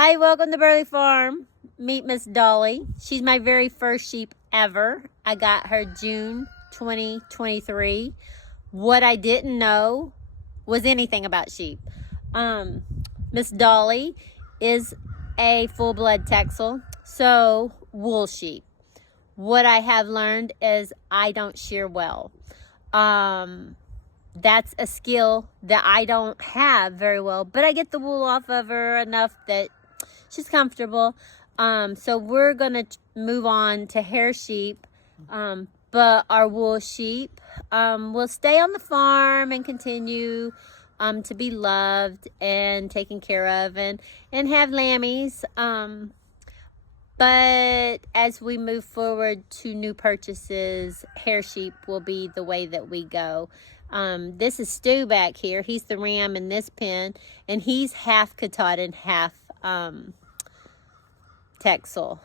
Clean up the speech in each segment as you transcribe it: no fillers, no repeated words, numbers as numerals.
Hi, welcome to Burley Farm. Meet Miss Dolly. She's my very first sheep ever. I got her June 2023. What I didn't know was anything about sheep. Miss Dolly is a full-blood Texel, so wool sheep. What I have learned is I don't shear well. That's a skill that I don't have very well, but I get the wool off of her enough that she's comfortable. So we're gonna move on to hair sheep, but our wool sheep will stay on the farm and continue to be loved and taken care of, and have lammies. But as we move forward to new purchases, hair sheep will be the way that we go. This is Stu back here. He's the ram in this pen, and he's half Katahdin, half Texel.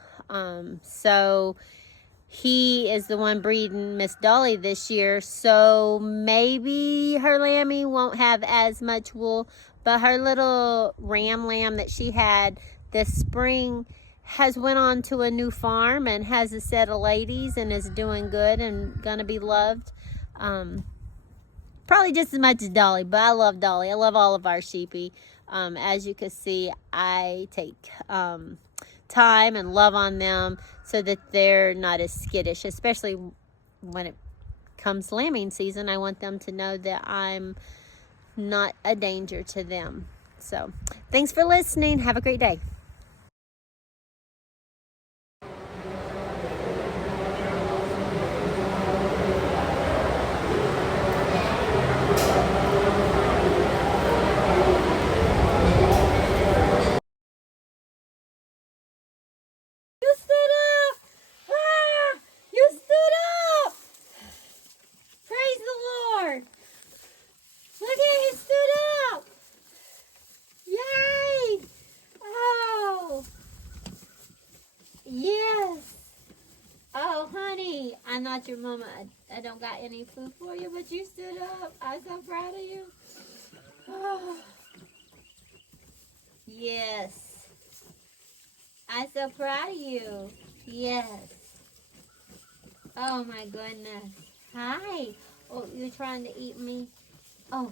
So he is the one breeding Miss Dolly this year. So maybe her lammy won't have as much wool, but her little ram lamb that she had this spring has went on to a new farm and has a set of ladies and is doing good and gonna be loved. Probably just as much as Dolly, but I love Dolly. I love all of our sheepy. As you can see, I take time and love on them so that they're not as skittish, especially when it comes lambing season. I want them to know that I'm not a danger to them. So thanks for listening. Have a great day. You stood up! Ah! You stood up! Praise the Lord! Look at he stood up! Yay! Oh! Yes! Oh, honey, I'm not your mama. I don't got any food for you, but you stood up. I'm so proud of you. Oh. Yes. I'm so proud of you. Yes. Oh, my goodness. Hi. Oh, you're trying to eat me? Oh.